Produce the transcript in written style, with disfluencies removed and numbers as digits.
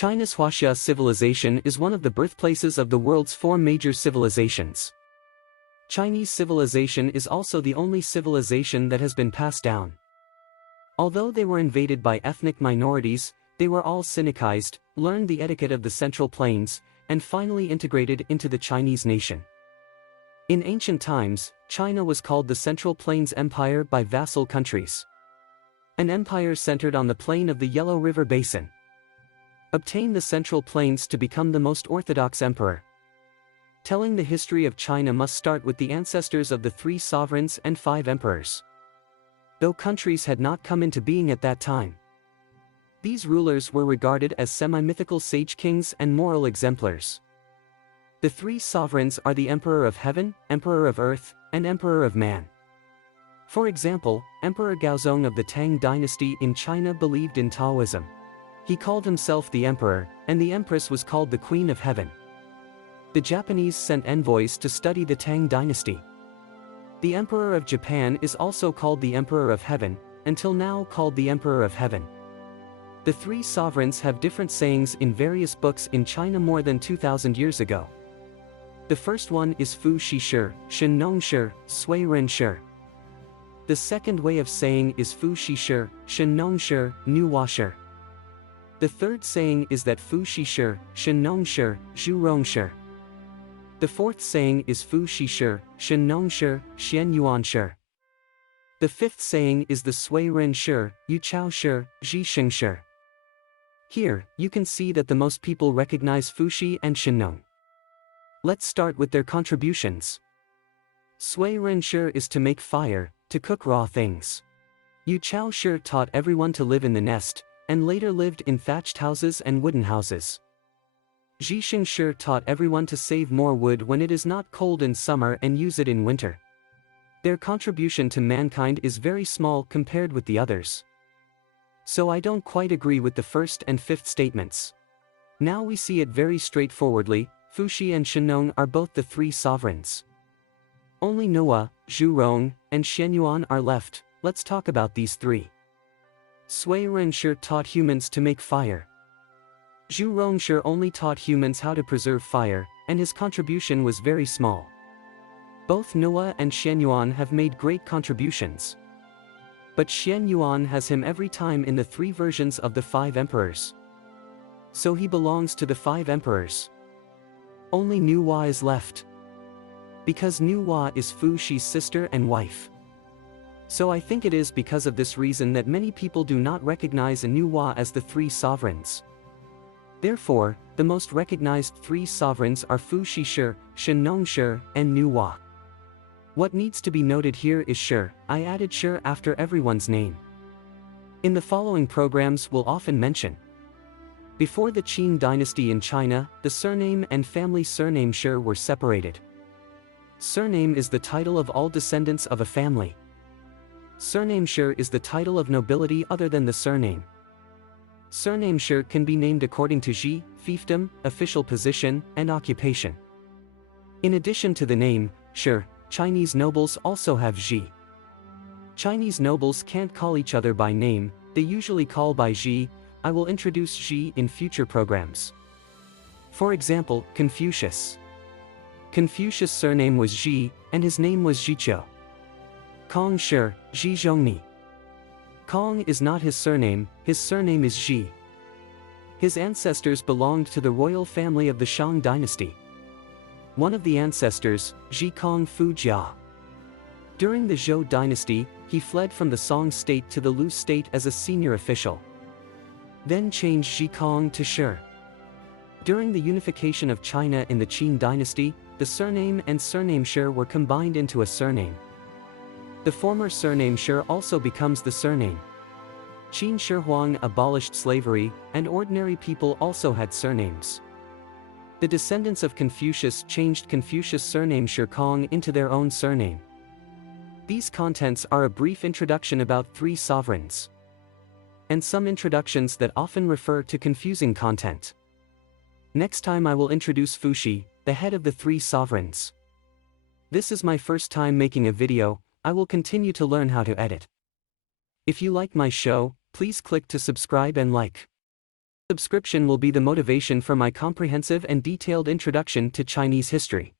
China's Huaxia civilization is one of the birthplaces of the world's four major civilizations. Chinese civilization is also the only civilization that has been passed down. Although they were invaded by ethnic minorities, they were all Sinicized, learned the etiquette of the Central Plains, and finally integrated into the Chinese nation. In ancient times, China was called the Central Plains Empire by vassal countries. An empire centered on the plain of the Yellow River Basin. Obtained the Central Plains to become the most orthodox emperor. Telling the history of China must start with the ancestors of the 3 sovereigns and 5 emperors. Though countries had not come into being at that time. These rulers were regarded as semi-mythical sage kings and moral exemplars. The 3 sovereigns are the Emperor of Heaven, Emperor of Earth, and Emperor of Man. For example, Emperor Gaozong of the Tang Dynasty in China believed in Taoism. He called himself the Emperor, and the Empress was called the Queen of Heaven. The Japanese sent envoys to study the Tang Dynasty. The Emperor of Japan is also called the Emperor of Heaven, until now called the Emperor of Heaven. The 3 sovereigns have different sayings in various books in China more than 2,000 years ago. The first one is Fu Shi Shi, Shen Nong Shi, Sui Ren Shi. The second way of saying is Fu Shi Shi, Shen Nong Shi, Nu Wa Shi. The third saying is that Fu Shi Shi, Shen Nong Shi, Zhu Rong Shi. The fourth saying is Fu Shi Shi, Shen Nong Shi, Xian Yuan Shi. The fifth saying is the Sui Ren Shi, Yu Chao Shi, Ji Sheng Shi. Here, you can see that the most people recognize Fu Shi and Shen Nong. Let's start with their contributions. Sui Ren Shi is to make fire, to cook raw things. Yu Chao Shi taught everyone to live in the nest, and later lived in thatched houses and wooden houses. Ji Sheng Shi taught everyone to save more wood when it is not cold in summer and use it in winter. Their contribution to mankind is very small compared with the others. So I don't quite agree with the first and fifth statements. Now we see it very straightforwardly, Fu Shi and Shen Nong are both the 3 sovereigns. Only Noah, Zhu Rong, and Xian Yuan are left. Let's talk about these 3. Sui Ren Shi taught humans to make fire. Zhu Rong Shi only taught humans how to preserve fire, and his contribution was very small. Both Noah and Xian Yuan have made great contributions. But Xian Yuan has him every time in the 3 versions of the 5 emperors. So he belongs to the 5 emperors. Only Nu Wa is left. Because Nu Wa is Fu Shi's sister and wife. So I think it is because of this reason that many people do not recognize Nu Wa as the 3 sovereigns. Therefore, the most recognized 3 sovereigns are Fu Shi Shi, Shen Nong Shi, and Nu Wa. What needs to be noted here is Shi. I added Shi after everyone's name. In the following programs we'll often mention. Before the Qing dynasty in China, the surname and family surname Shi were separated. Surname is the title of all descendants of a family. Surname Shi is the title of nobility other than the surname. Surname Shi can be named according to Ji, fiefdom, official position, and occupation. In addition to the name, Shi, Chinese nobles also have Ji. Chinese nobles can't call each other by name, they usually call by Ji. I will introduce Ji in future programs. For example, Confucius. Confucius' surname was Ji, and his name was Jiqiu. Kong Shi, Ji Zhongni. Kong is not his surname is Ji. His ancestors belonged to the royal family of the Shang dynasty. One of the ancestors, Ji Kong Fu Jia. During the Zhou Dynasty, he fled from the Song state to the Lu state as a senior official. Then changed Ji Kong to Shi. During the unification of China in the Qing dynasty, the surname and surname Shi were combined into a surname. The former surname Shi also becomes the surname. Qin Shi Huang abolished slavery, and ordinary people also had surnames. The descendants of Confucius changed Confucius' surname Shi Kong into their own surname. These contents are a brief introduction about 3 sovereigns. And some introductions that often refer to confusing content. Next time I will introduce Fu Shi, the head of the 3 sovereigns. This is my first time making a video. I will continue to learn how to edit. If you like my show, please click to subscribe and like. Subscription will be the motivation for my comprehensive and detailed introduction to Chinese history.